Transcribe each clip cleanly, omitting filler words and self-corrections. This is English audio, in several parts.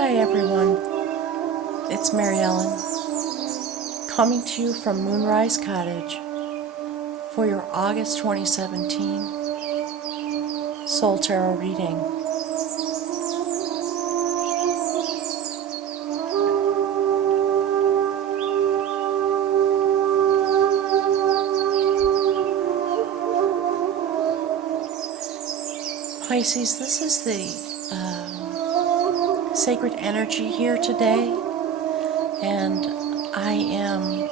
Hi everyone, it's Mary Ellen, coming to you from Rise Cottage for your August 2017 Soul Tarot reading. Pisces, this is the sacred energy here today, and I am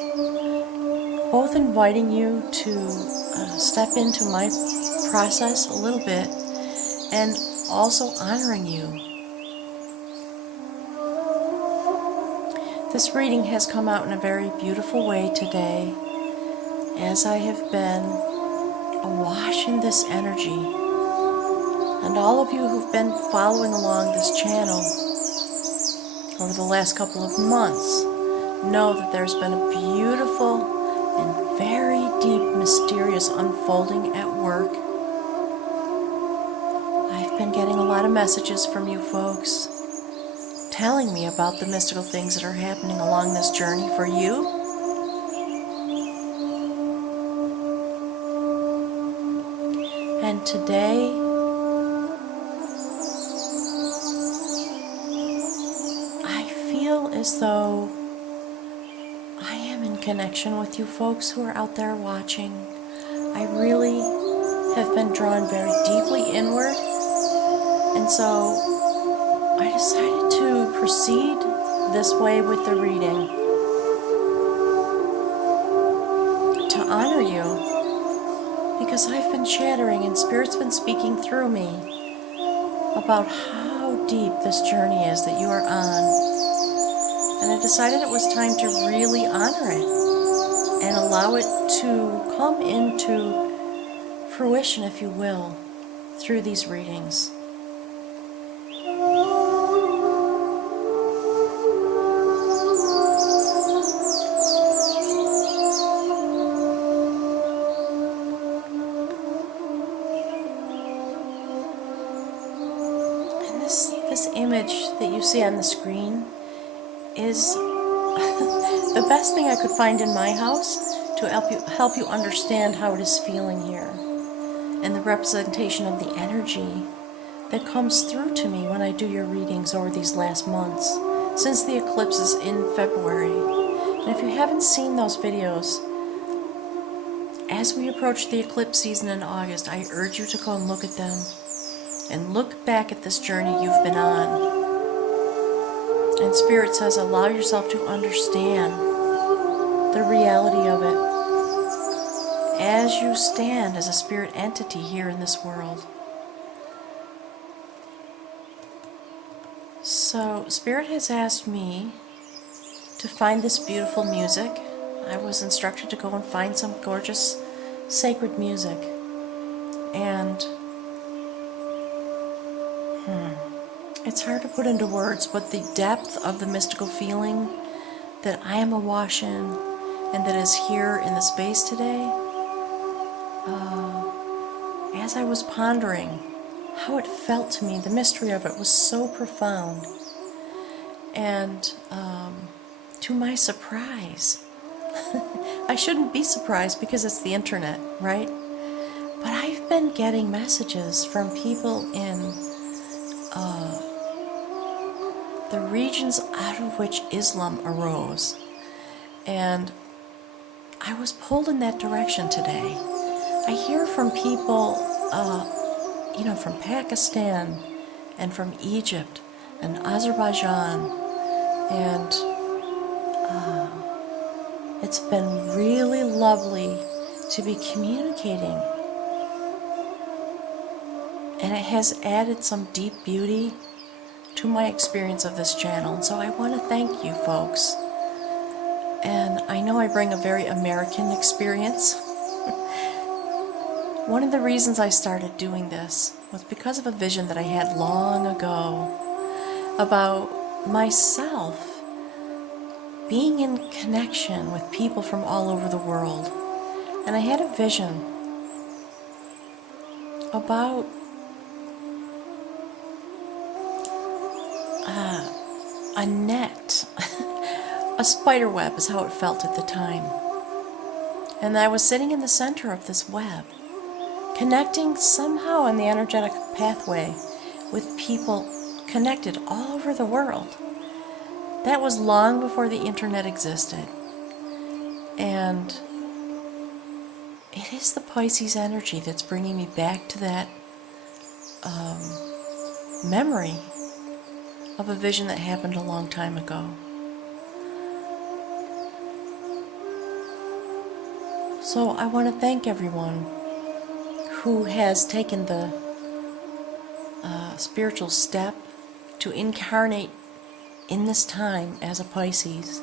both inviting you to step into my process a little bit and also honoring you. This reading has come out in a very beautiful way today as I have been awash in this energy. And all of you who've been following along this channel over the last couple of months know that there's been a beautiful and very deep, mysterious unfolding at work. I've been getting a lot of messages from you folks telling me about the mystical things that are happening along this journey for you. And today, as though I am in connection with you folks who are out there watching. I really have been drawn very deeply inward, and so I decided to proceed this way with the reading to honor you, because I've been chattering and Spirit's been speaking through me about how deep this journey is that you are on. And I decided it was time to really honor it and allow it to come into fruition, if you will, through these readings. And this image that you see on the screen is the best thing I could find in my house to help you understand how it is feeling here, and the representation of the energy that comes through to me when I do your readings over these last months, since the eclipses in February. And if you haven't seen those videos, as we approach the eclipse season in August, I urge you to go and look at them and look back at this journey you've been on. And Spirit says, allow yourself to understand the reality of it as you stand as a spirit entity here in this world. So, Spirit has asked me to find this beautiful music. I was instructed to go and find some gorgeous sacred music. And it's hard to put into words, but the depth of the mystical feeling that I am awash in and that is here in the space today, as I was pondering how it felt to me, the mystery of it was so profound. And to my surprise, I shouldn't be surprised because it's the internet, right? But I've been getting messages from people in the regions out of which Islam arose, and I was pulled in that direction today. I hear from people, from Pakistan and from Egypt and Azerbaijan, and it's been really lovely to be communicating, and it has added some deep beauty to my experience of this channel. And so I want to thank you folks. And I know I bring a very American experience. One of the reasons I started doing this was because of a vision that I had long ago about myself being in connection with people from all over the world. And I had a vision about a net, a spider web is how it felt at the time. And I was sitting in the center of this web, connecting somehow in the energetic pathway with people connected all over the world. That was long before the internet existed. And it is the Pisces energy that's bringing me back to that memory of a vision that happened a long time ago. So I want to thank everyone who has taken the spiritual step to incarnate in this time as a Pisces.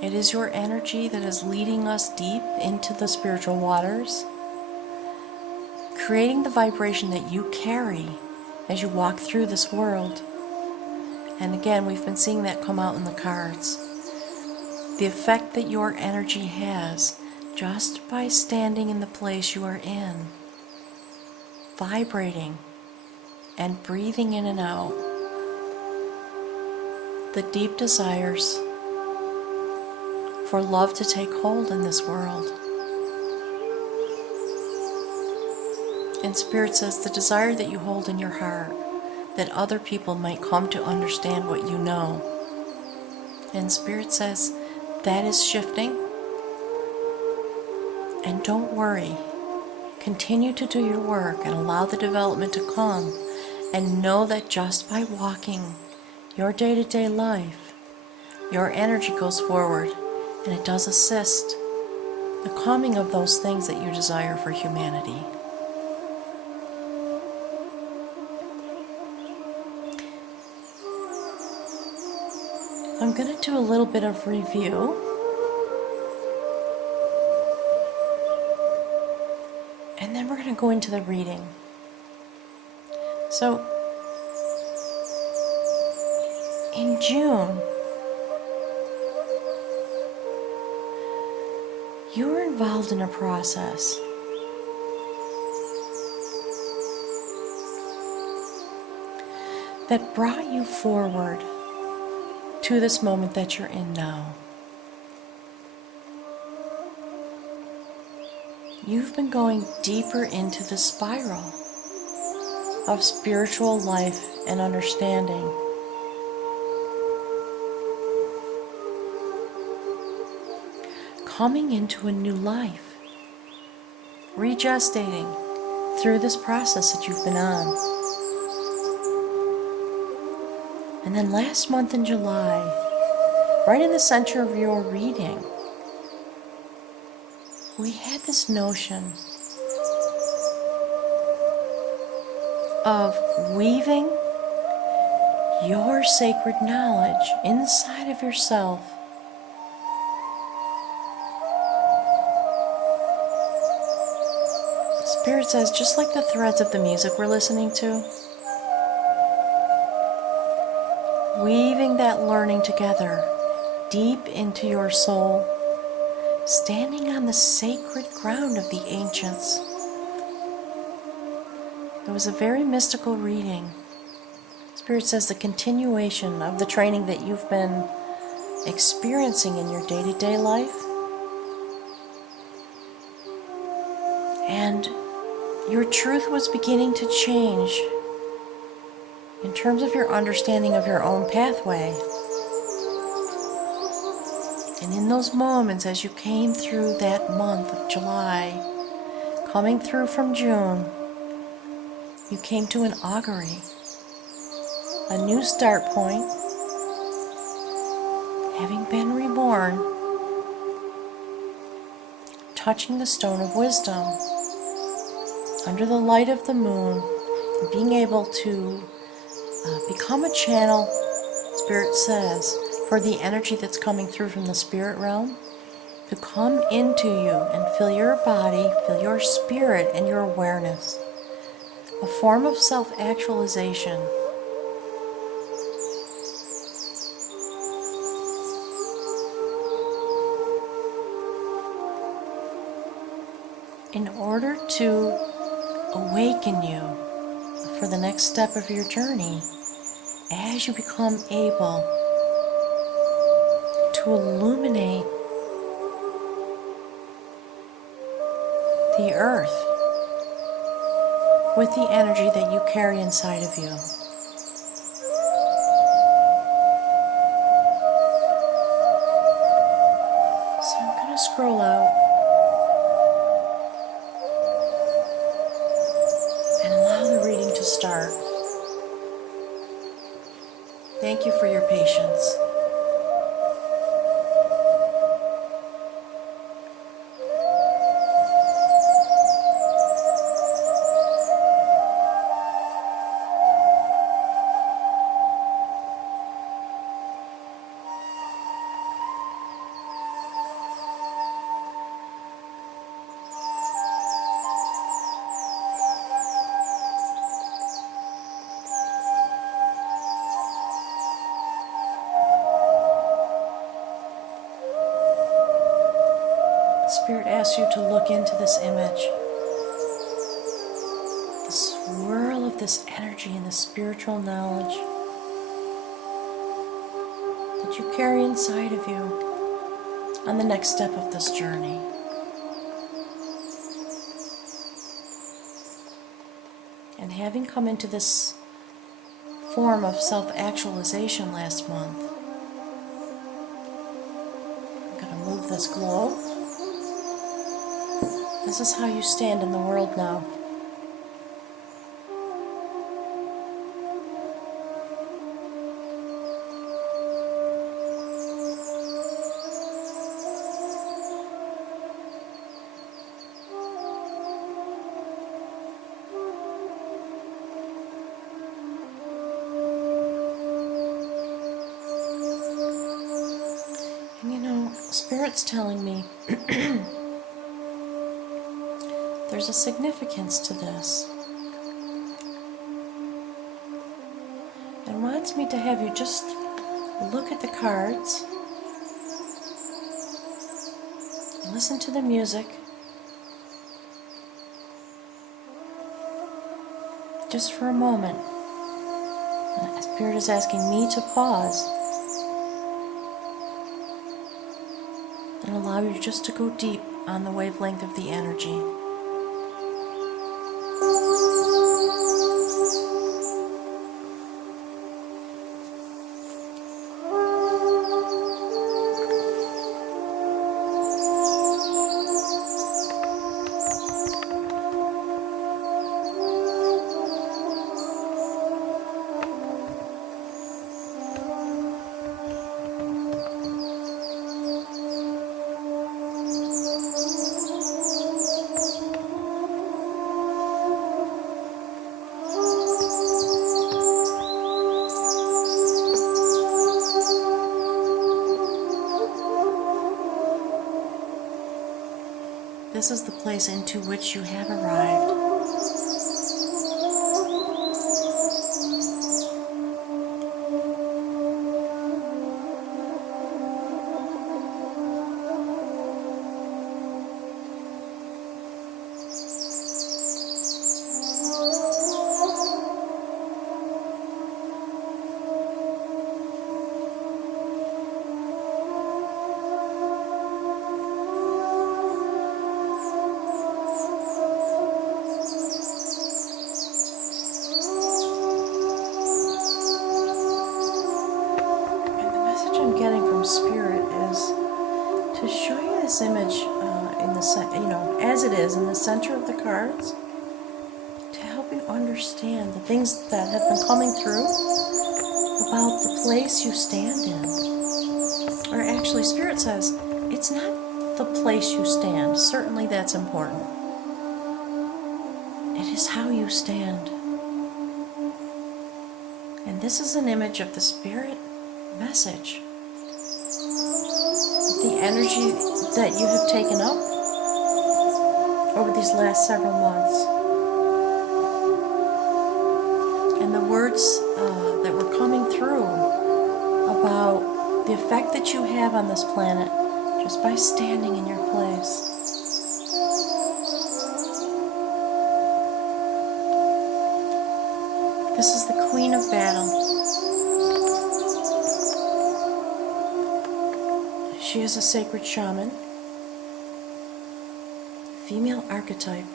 It is your energy that is leading us deep into the spiritual waters, creating the vibration that you carry as you walk through this world. And again, we've been seeing that come out in the cards. The effect that your energy has just by standing in the place you are in, vibrating and breathing in and out the deep desires for love to take hold in this world. And Spirit says the desire that you hold in your heart, that other people might come to understand what you know. And Spirit says that is shifting. And don't worry. Continue to do your work and allow the development to come. And know that just by walking your day-to-day life, your energy goes forward, and it does assist the calming of those things that you desire for humanity. I'm going to do a little bit of review. And then we're going to go into the reading. So, in June, you were involved in a process that brought you forward to this moment that you're in now. You've been going deeper into the spiral of spiritual life and understanding. Coming into a new life, regestating through this process that you've been on. And then last month in July, right in the center of your reading, we had this notion of weaving your sacred knowledge inside of yourself Spirit says, just like the threads of the music we're listening to, weaving that learning together deep into your soul, standing on the sacred ground of the ancients. It was a very mystical reading. Spirit says the continuation of the training that you've been experiencing in your day-to-day life, and your truth was beginning to change in terms of your understanding of your own pathway. And in those moments, as you came through that month of July, coming through from June, you came to an augury, a new start point, having been reborn, touching the stone of wisdom, under the light of the moon, and being able to become a channel, Spirit says, for the energy that's coming through from the spirit realm to come into you and fill your body, fill your spirit and your awareness. A form of self-actualization. In order to awaken you for the next step of your journey, as you become able to illuminate the earth with the energy that you carry inside of you. So I'm going to scroll out and allow the reading to start. Thank you for your patience. Spirit asks you to look into this image, the swirl of this energy and the spiritual knowledge that you carry inside of you on the next step of this journey. And having come into this form of self-actualization last month, I'm going to move this globe. This is how you stand in the world now. And you know, Spirit's telling me there's a significance to this, and wants me to have you just look at the cards, listen to the music, just for a moment. Spirit is asking me to pause and allow you just to go deep on the wavelength of the energy. This is the place into which you have arrived. Spirit is to show you this image in the as it is in the center of the cards, to help you understand the things that have been coming through about the place you stand in. Or actually, Spirit says it's not the place you stand. Certainly that's important. It is how you stand. And this is an image of the Spirit message. The energy that you have taken up over these last several months, and the words that were coming through about the effect that you have on this planet just by standing in your place. This is the Queen of Battle. She is a sacred shaman, female archetype.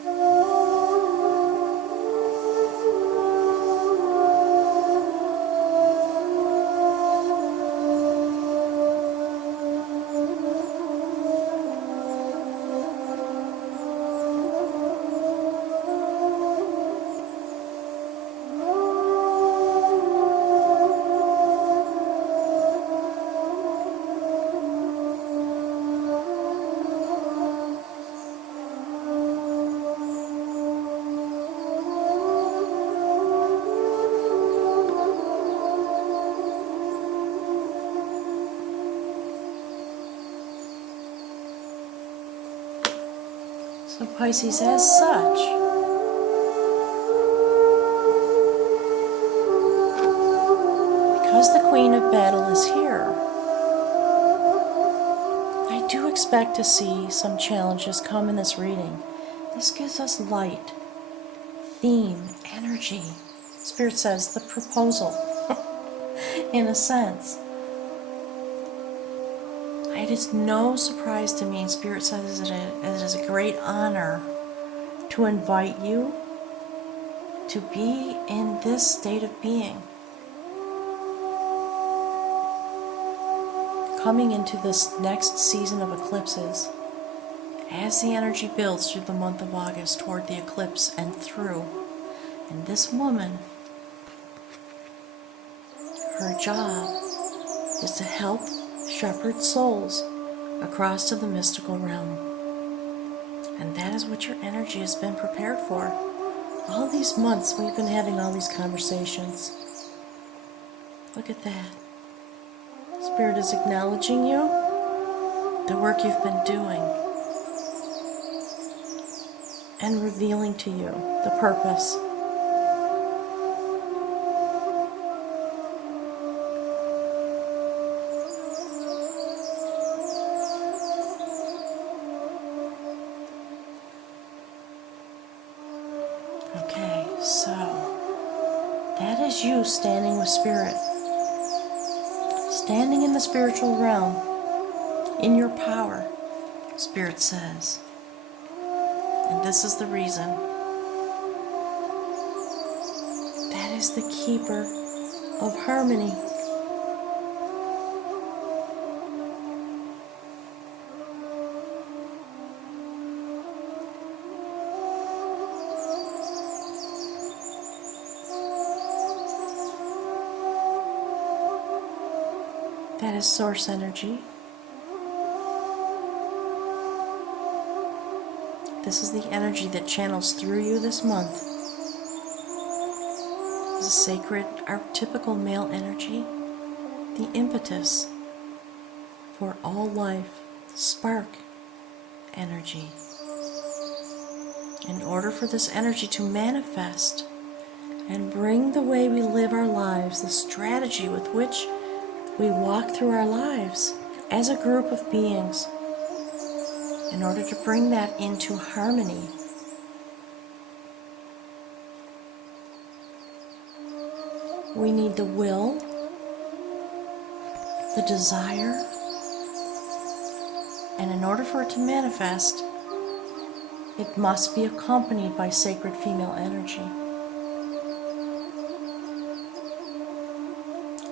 So Pisces, as such, because the Queen of Battle is here, I do expect to see some challenges come in this reading. This gives us light, theme, energy. Spirit says the proposal, in a sense. It is no surprise to me, Spirit says it is a great honor to invite you to be in this state of being. Coming into this next season of eclipses, as the energy builds through the month of August toward the eclipse and through. And this woman, her job is to help shepherd souls across to the mystical realm. And that is what your energy has been prepared for. All these months we've been having all these conversations. Look at that. Spirit is acknowledging you, the work you've been doing, and revealing to you the purpose. Okay, so that is you standing with Spirit, standing in the spiritual realm, in your power, Spirit says. And this is the reason. That is the keeper of harmony. That is source energy. This is the energy that channels through you this month. This is sacred, archetypical male energy, the impetus for all life, spark energy. In order for this energy to manifest and bring the way we live our lives, the strategy with which we walk through our lives as a group of beings, in order to bring that into harmony, we need the will, the desire, and in order for it to manifest, it must be accompanied by sacred female energy.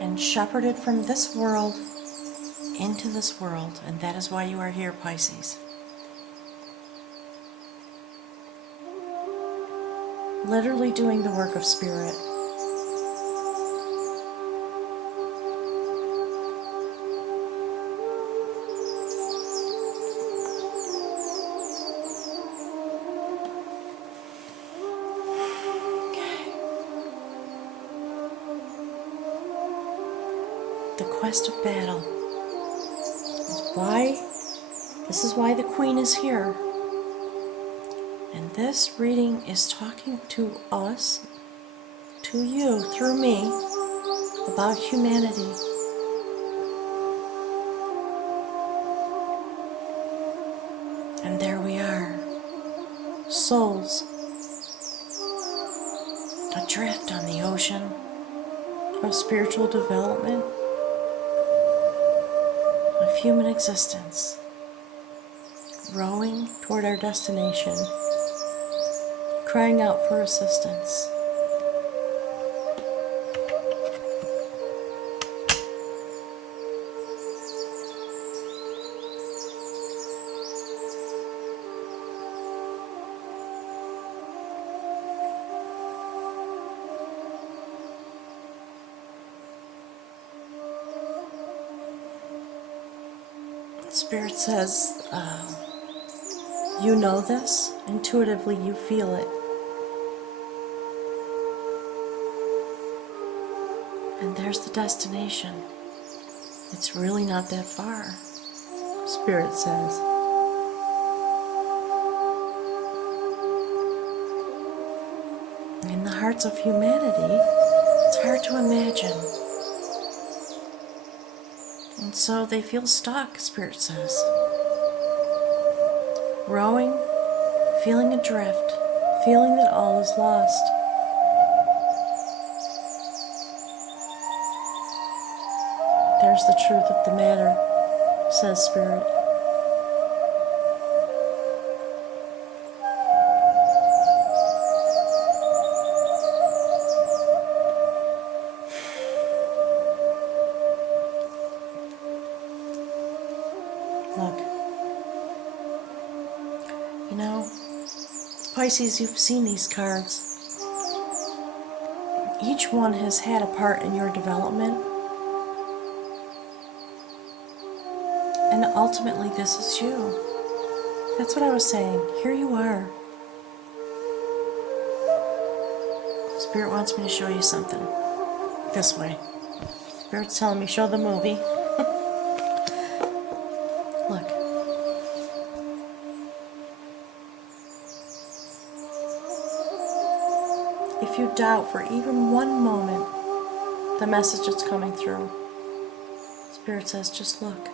And shepherded from this world into this world, and that is why you are here, Pisces. Literally doing the work of Spirit. The quest of battle this is why the Queen is here. And this reading is talking to us, to you, through me, about humanity. And there we are, souls adrift on the ocean of spiritual development, of of human existence, rowing toward our destination, crying out for assistance. Spirit says, you know this, intuitively you feel it. And there's the destination. It's really not that far, Spirit says. In the hearts of humanity, it's hard to imagine. And so they feel stuck, Spirit says. Rowing, feeling adrift, feeling that all is lost. There's the truth of the matter, says Spirit. Look, you know, Pisces, you've seen these cards. Each one has had a part in your development. And ultimately, this is you. That's what I was saying. Here you are. Spirit wants me to show you something. This way. Spirit's telling me, show the movie. Look. If you doubt for even one moment the message that's coming through, Spirit says, just look.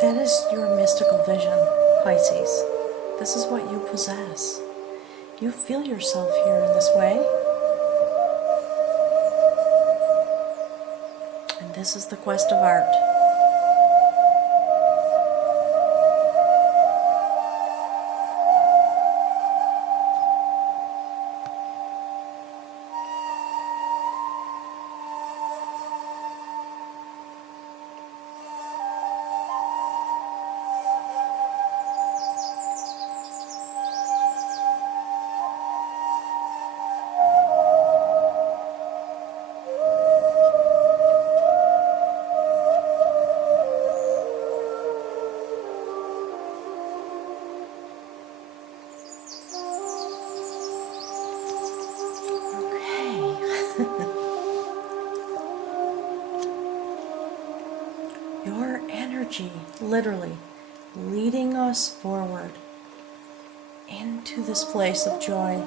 That is your mystical vision, Pisces. This is what you possess. You feel yourself here in this way. And this is the quest of art. Your energy, literally, leading us forward into this place of joy.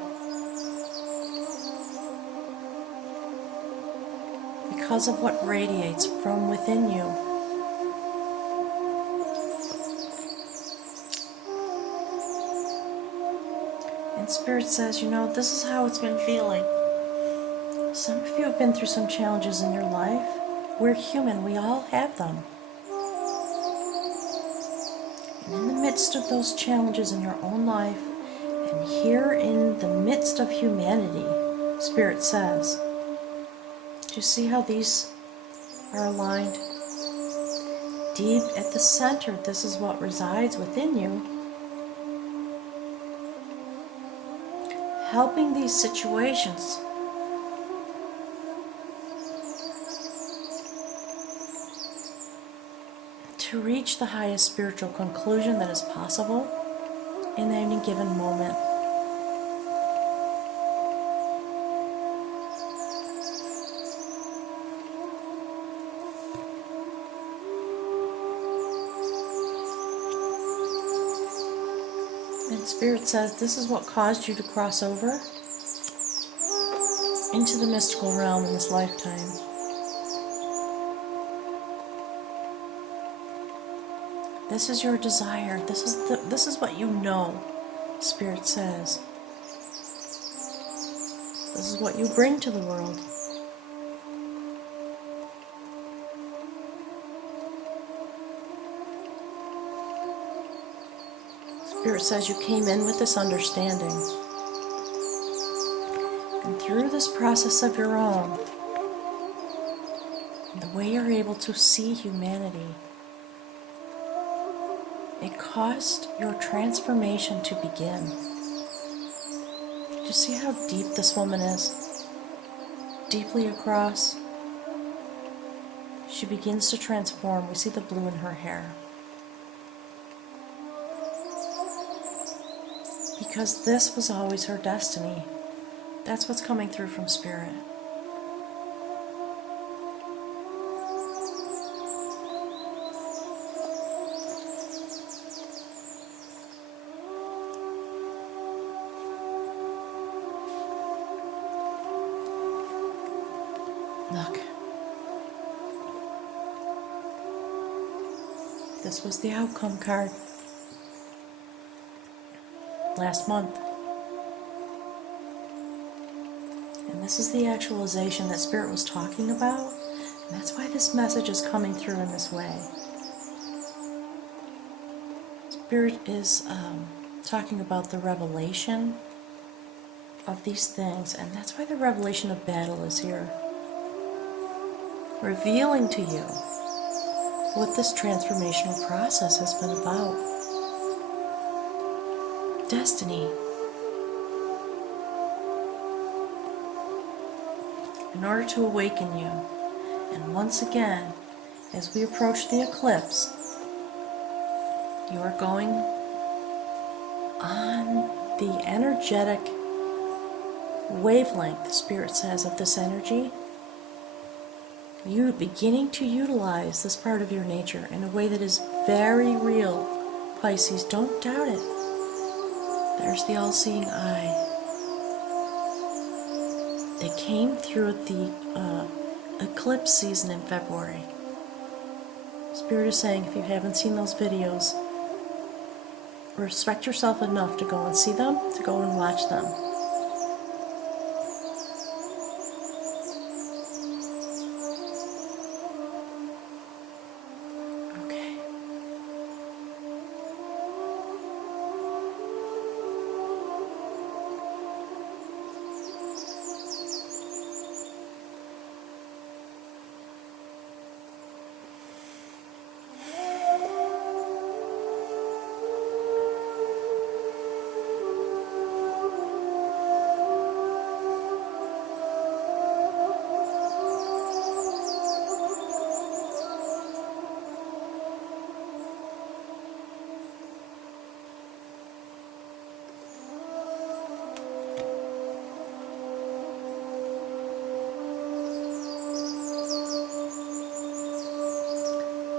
Because of what radiates from within you. And Spirit says, you know, this is how it's been feeling. Some of you have been through some challenges in your life. We're human, we all have them. And in the midst of those challenges in your own life, and here in the midst of humanity, Spirit says, do you see how these are aligned? deep at the center, this is what resides within you, helping these situations to reach the highest spiritual conclusion that is possible in any given moment. And Spirit says this is what caused you to cross over into the mystical realm in this lifetime. This is your desire. This is what you know, Spirit says. This is what you bring to the world. Spirit says you came in with this understanding. And through this process of your own, the way you're able to see humanity, it caused your transformation to begin. Do you see how deep this woman is? Deeply across. She begins to transform. We see the blue in her hair. Because this was always her destiny. That's what's coming through from Spirit. Look. This was the outcome card last month. And this is the actualization that Spirit was talking about. And that's why this message is coming through in this way. Spirit is talking about the revelation of these things. And that's why the revelation of battle is here. Revealing to you what this transformational process has been about. Destiny. In order to awaken you. And once again, as we approach the eclipse, you are going on the energetic wavelength, Spirit says, of this energy. You're beginning to utilize this part of your nature in a way that is very real. Pisces, don't doubt it. There's the all-seeing eye. They came through the eclipse season in February. Spirit is saying, if you haven't seen those videos, respect yourself enough to go and see them, to go and watch them.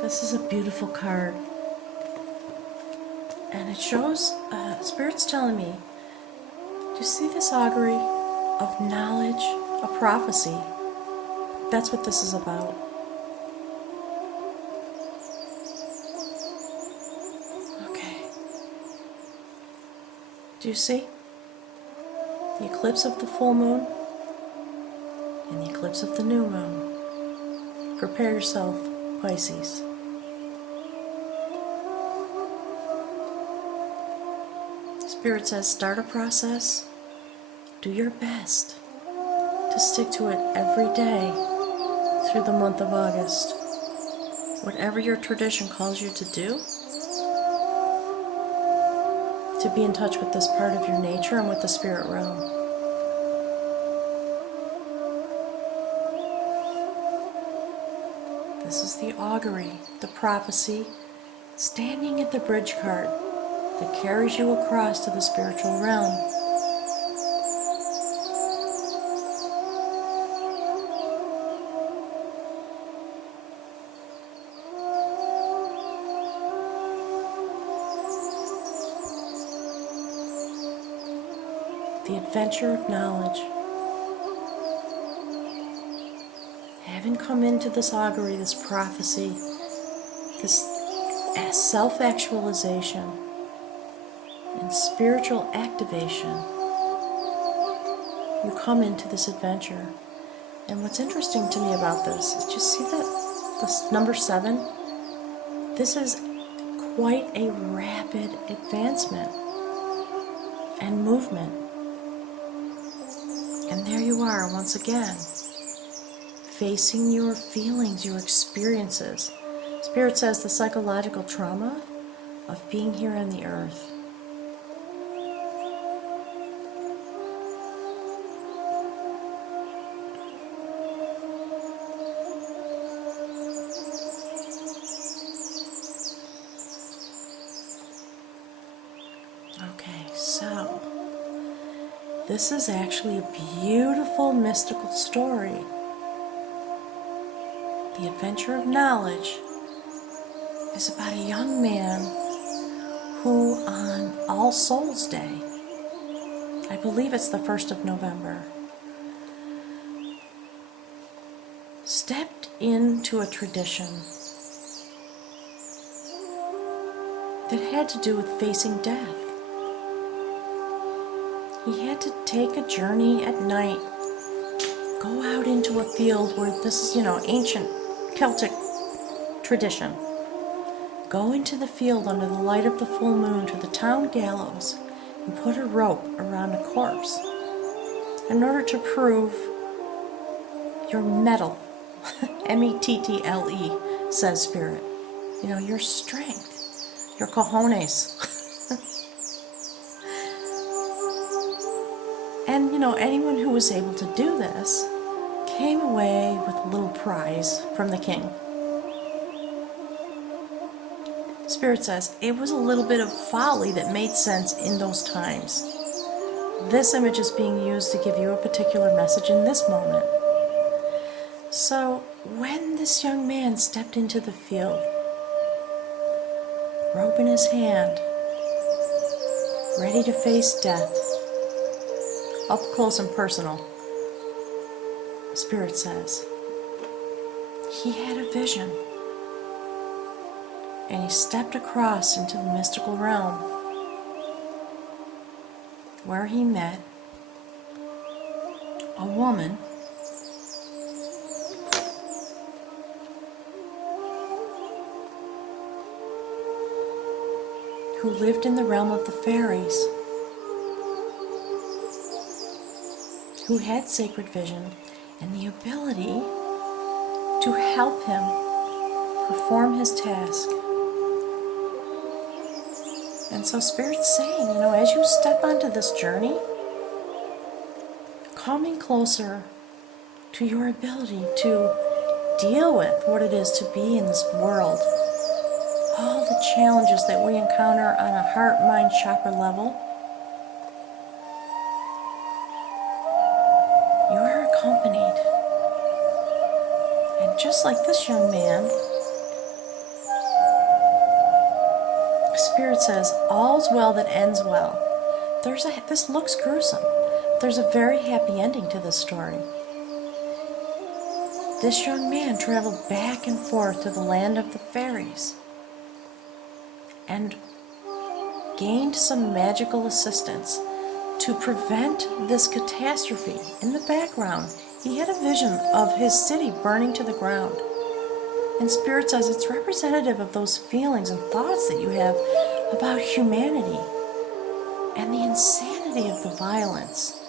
This is a beautiful card, and it shows, Spirit's telling me, do you see this augury of knowledge, a prophecy? That's what this is about. Okay. Do you see? The eclipse of the full moon and the eclipse of the new moon. Prepare yourself, Pisces. Spirit says, start a process. Do your best to stick to it every day through the month of August. whatever your tradition calls you to do, to be in touch with this part of your nature and with the spirit realm. This is the augury, the prophecy, standing at the bridge card that carries you across to the spiritual realm. The adventure of knowledge. Having come into this augury, this prophecy, this self-actualization and spiritual activation, you come into this adventure. And what's interesting to me about this is, just see that this number 7? This is quite a rapid advancement and movement. And there you are once again, facing your feelings, your experiences. Spirit says the psychological trauma of being here on the earth. Okay, so this is actually a beautiful mystical story. The Adventure of Knowledge is about a young man who, on All Souls Day, I believe it's the 1st of November, stepped into a tradition that had to do with facing death. He had to take a journey at night, go out into a field where this is, ancient Celtic tradition. Go into the field under the light of the full moon to the town gallows and put a rope around a corpse in order to prove your mettle, M-E-T-T-L-E, says Spirit. Your strength, your cojones. And, anyone who was able to do this came away with a little prize from the king. Spirit says it was a little bit of folly that made sense in those times. This image is being used to give you a particular message in this moment. So, when this young man stepped into the field, rope in his hand, ready to face death, up close and personal, Spirit says he had a vision, and he stepped across into the mystical realm where he met a woman who lived in the realm of the fairies, who had sacred vision and the ability to help him perform his task. And so Spirit's saying, as you step onto this journey, coming closer to your ability to deal with what it is to be in this world, all the challenges that we encounter on a heart, mind, chakra level, you are accompanied. And just like this young man, Spirit says, all's well that ends well. This looks gruesome. There's a very happy ending to this story. This young man traveled back and forth to the land of the fairies and gained some magical assistance to prevent this catastrophe. In the background, he had a vision of his city burning to the ground. And Spirit says it's representative of those feelings and thoughts that you have about humanity and the insanity of the violence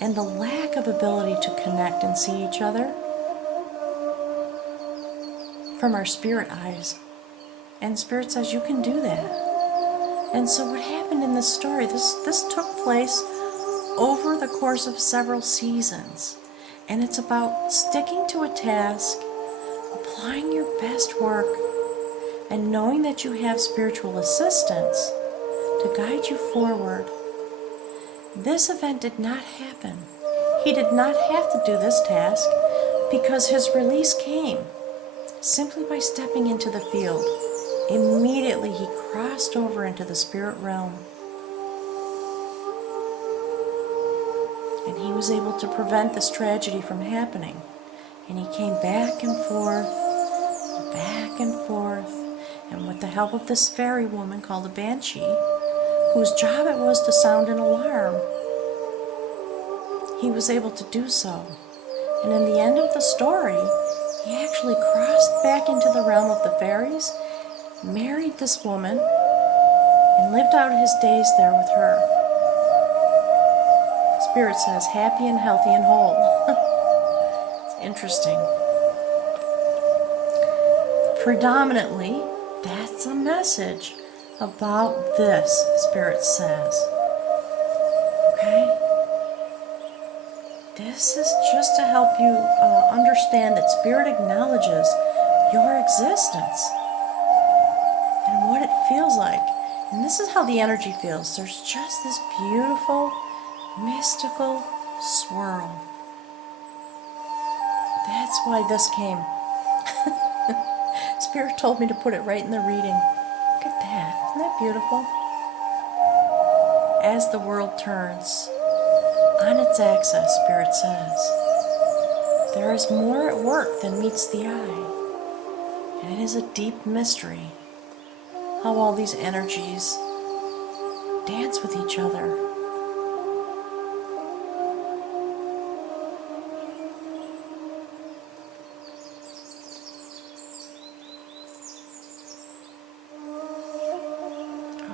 and the lack of ability to connect and see each other. from our spirit eyes. And Spirit says you can do that. And so what happened in this story, this took place over the course of several seasons. And it's about sticking to a task, applying your best work, and knowing that you have spiritual assistance to guide you forward. This event did not happen. He did not have to do this task because his release came simply by stepping into the field. Immediately he crossed over into the spirit realm. And he was able to prevent this tragedy from happening. And he came back and forth, and with the help of this fairy woman called a banshee, whose job it was to sound an alarm, he was able to do so. And in the end of the story, he actually crossed back into the realm of the fairies, married this woman, and lived out his days there with her. Spirit says happy and healthy and whole. It's interesting. Predominantly, that's a message about this, Spirit says. Okay? This is just to help you understand that Spirit acknowledges your existence and what it feels like. And this is how the energy feels. There's just this beautiful, mystical swirl. That's why this came. Spirit told me to put it right in the reading. Look at that. Isn't that beautiful? As the world turns on its axis, Spirit says, there is more at work than meets the eye. And it is a deep mystery how all these energies dance with each other.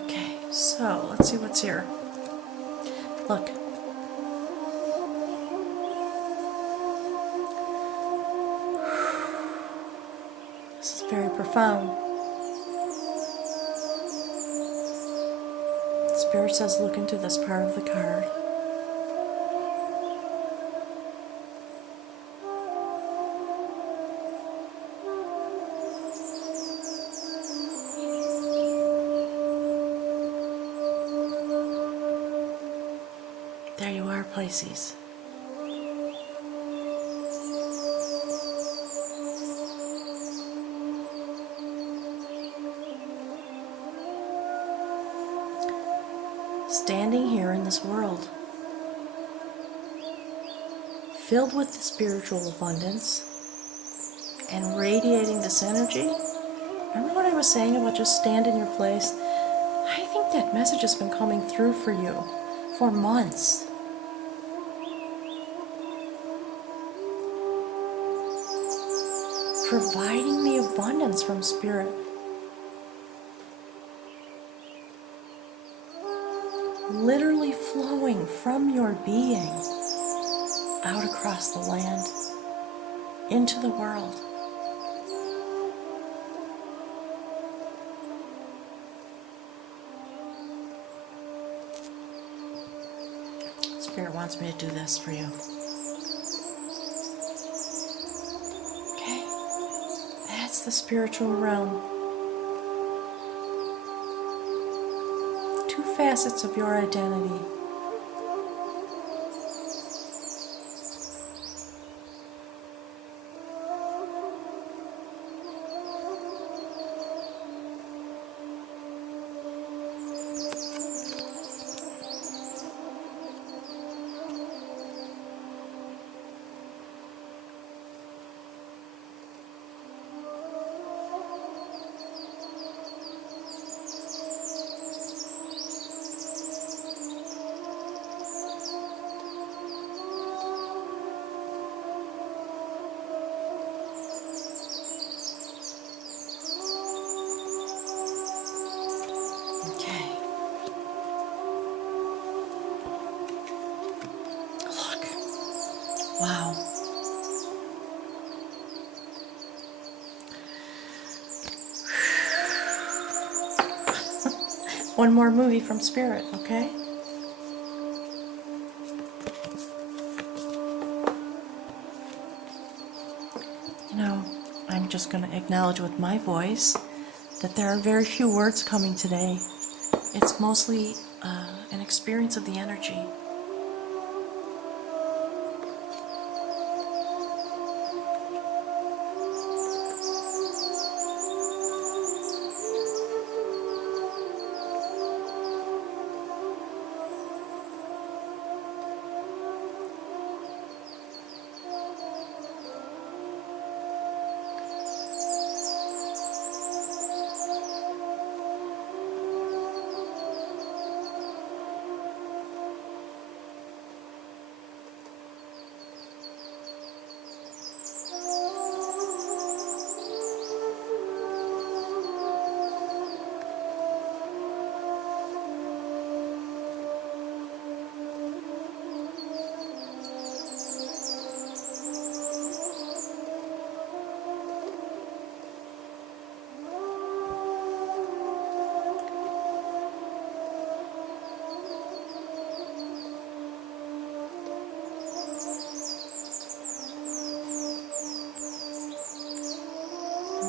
Okay, so let's see what's here. Look. This is very profound. Spirit says look into this part of the card. There you are, Pisces. Standing here in this world, filled with the spiritual abundance and radiating this energy. Remember what I was saying about just stand in your place? I think that message has been coming through for you for months. Providing the abundance from Spirit. Literally flowing from your being out across the land into the world. Spirit wants me to do this for you. Okay? That's the spiritual realm. Two facets of your identity. one more movie from Spirit, okay? You know, I'm just going to acknowledge with my voice that there are very few words coming today. It's mostly an experience of the energy.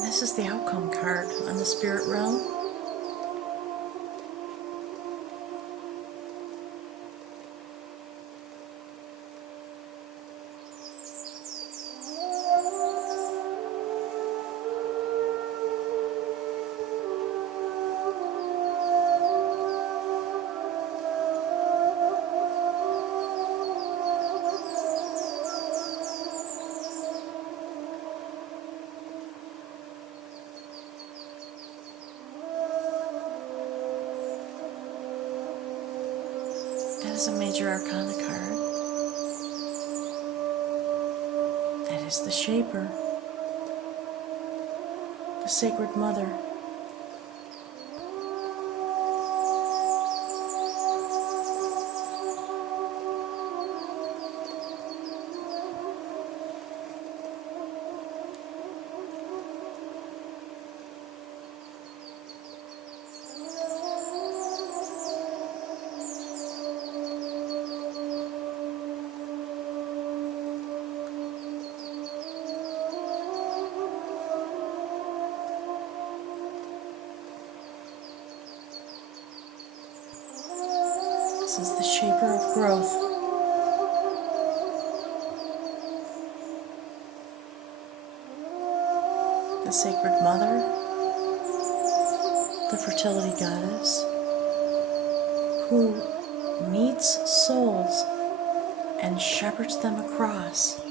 This is the outcome card on the spirit realm. That is a major arcana card. That is the Shaper, the Sacred Mother. This is the Shaper of Growth. The Sacred Mother, the Fertility Goddess, who meets souls and shepherds them across.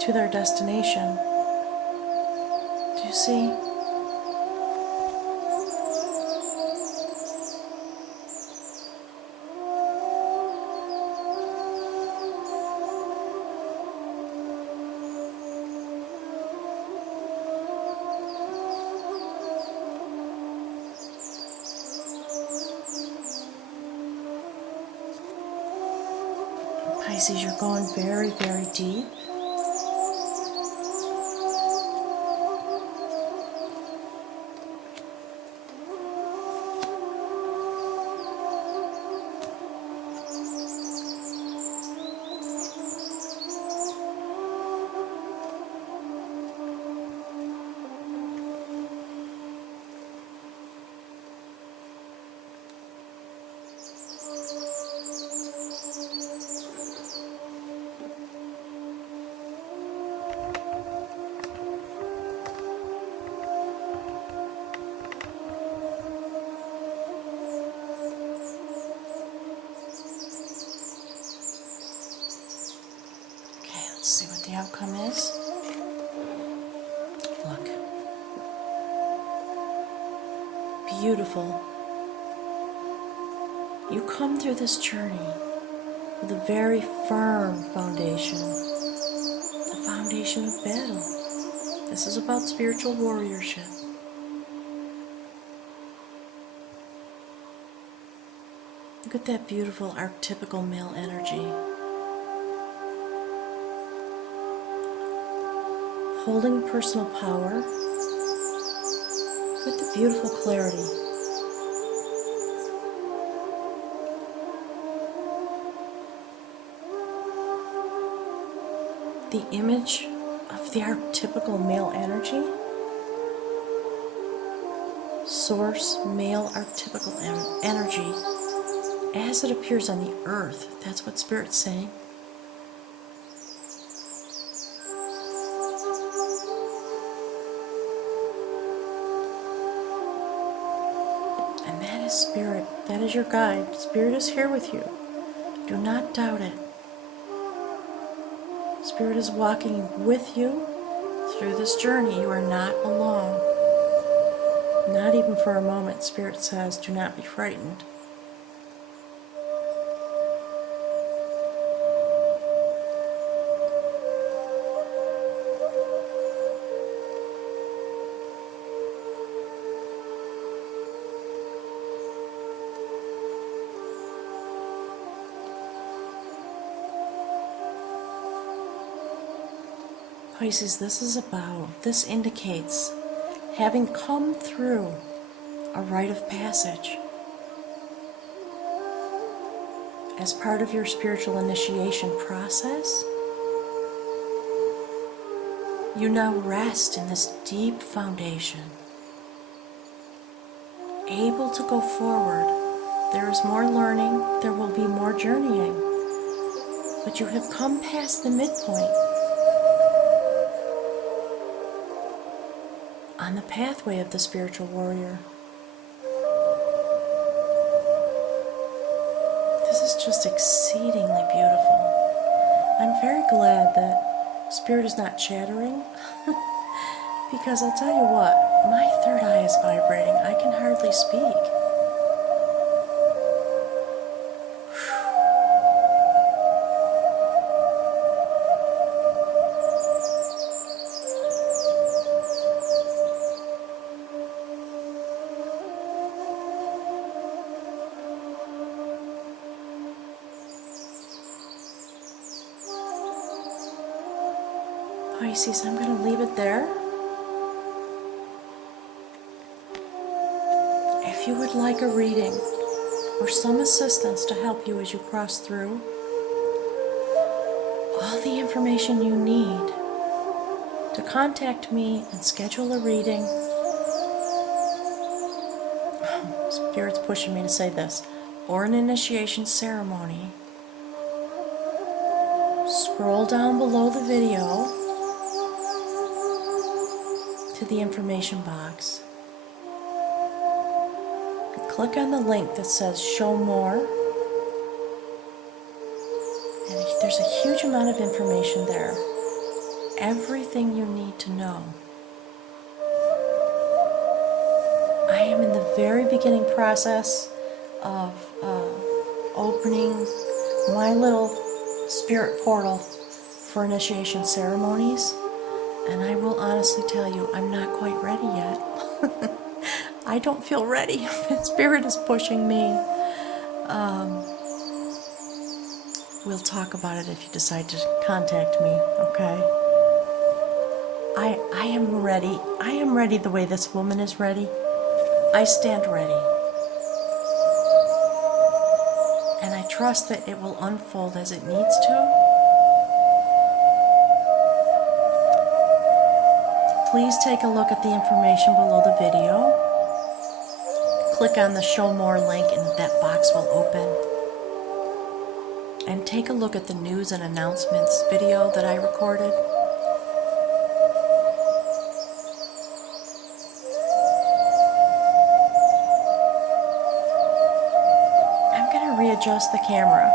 To their destination. Do you see? Pisces, you're going very, very deep. Let's see what the outcome is. Look. Beautiful. You come through this journey with a very firm foundation. The foundation of battle. This is about spiritual warriorship. Look at that beautiful archetypical male energy. holding personal power with the beautiful clarity. The image of the archetypical male energy, source male archetypical energy, as it appears on the earth. That's what Spirit's saying. And that is Spirit. That is your guide. Spirit is here with you. Do not doubt it. Spirit is walking with you through this journey. You are not alone. Not even for a moment. Spirit says, do not be frightened. Pisces, this indicates having come through a rite of passage as part of your spiritual initiation process. You now rest in this deep foundation, able to go forward. There is more learning, there will be more journeying, but you have come past the midpoint on the pathway of the spiritual warrior. This is just exceedingly beautiful. I'm very glad that Spirit is not chattering because I'll tell you what, my third eye is vibrating. I can hardly speak. Pisces, I'm going to leave it there. If you would like a reading or some assistance to help you as you cross through, all the information you need to contact me and schedule a reading. Spirit's pushing me to say this, or an initiation ceremony. Scroll down below the video to the information box. Click on the link that says Show More. And there's a huge amount of information there. Everything you need to know. I am in the very beginning process of opening my little spirit portal for initiation ceremonies. And I will honestly tell you, I'm not quite ready yet. I don't feel ready. Spirit is pushing me. We'll talk about it if you decide to contact me, okay? I am ready. I am ready the way this woman is ready. I stand ready. And I trust that it will unfold as it needs to. Please take a look at the information below the video. Click on the Show More link and that box will open. And take a look at the news and announcements video that I recorded. I'm going to readjust the camera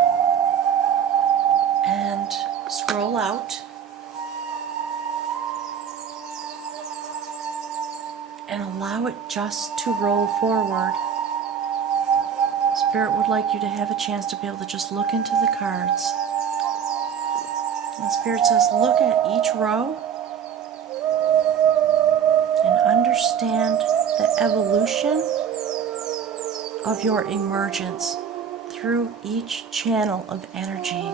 and scroll out. And allow it just to roll forward. Spirit would like you to have a chance to be able to just look into the cards. And Spirit says, look at each row and understand the evolution of your emergence through each channel of energy.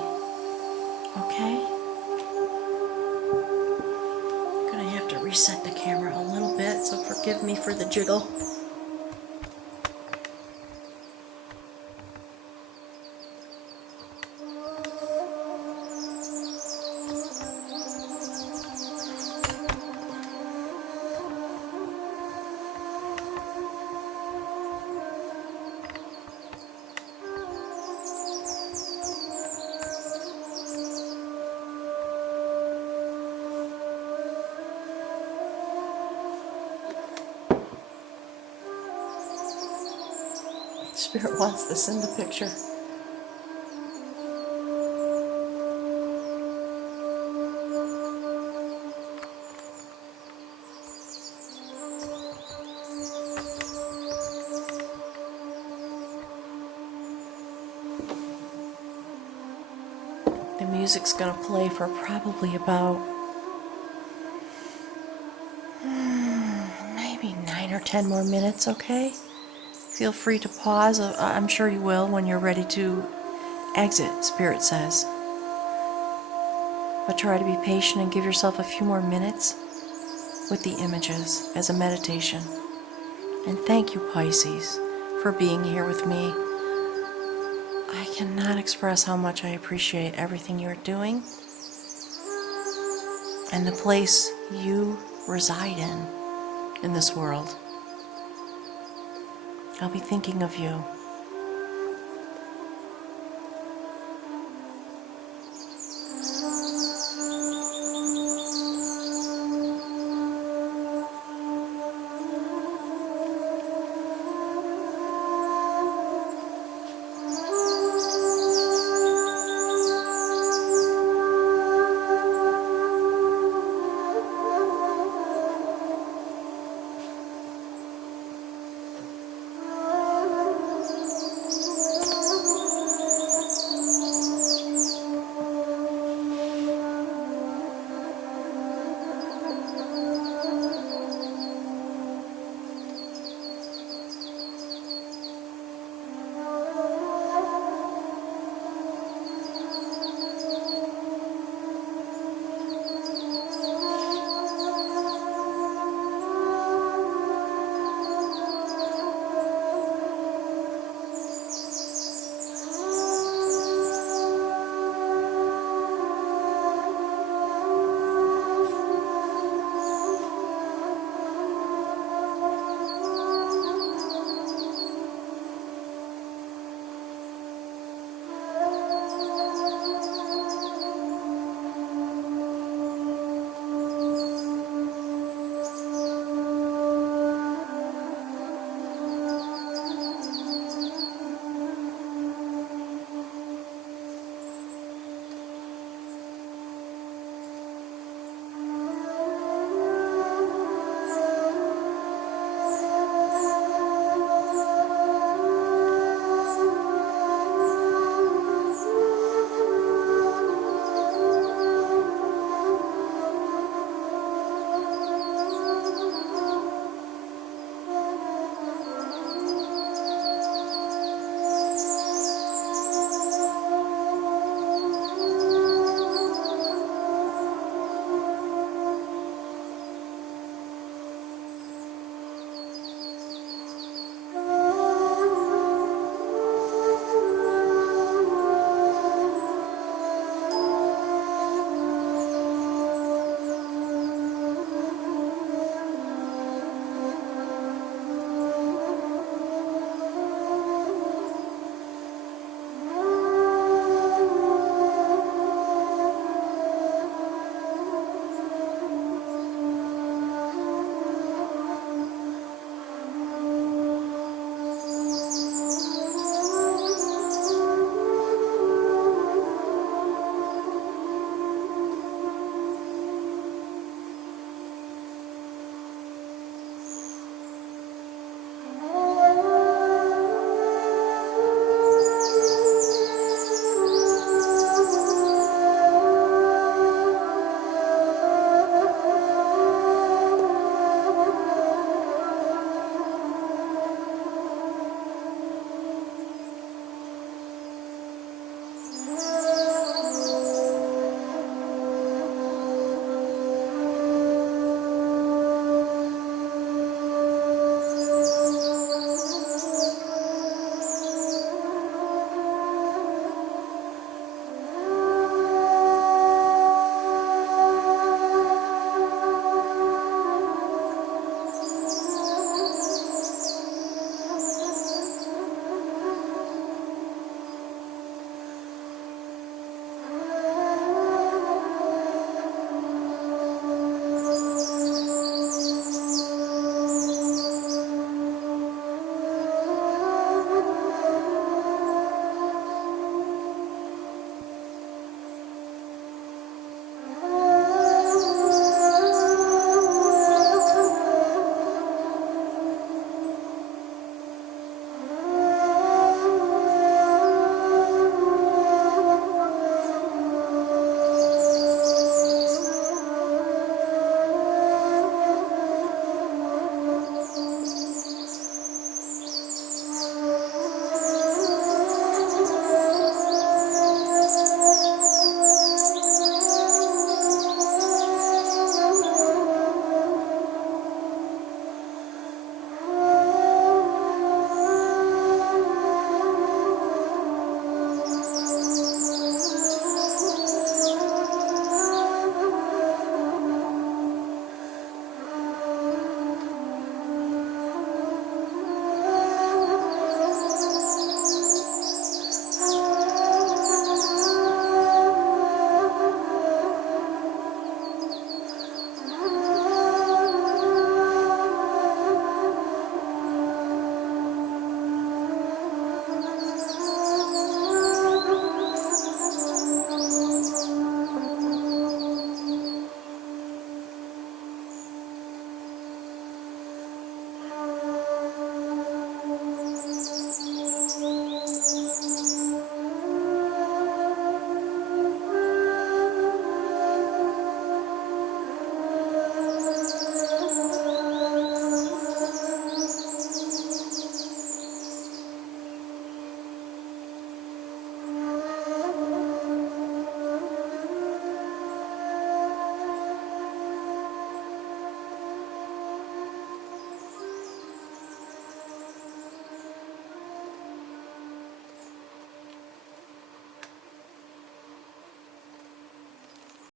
Okay? I'm going to reset the camera a little bit, so forgive me for the jiggle. Spirit wants this in the picture. The music's going to play for probably about maybe 9 or 10 more minutes, okay? Feel free to pause. I'm sure you will when you're ready to exit, Spirit says. But try to be patient and give yourself a few more minutes with the images as a meditation. And thank you, Pisces, for being here with me. I cannot express how much I appreciate everything you're doing and the place you reside in this world. I'll be thinking of you.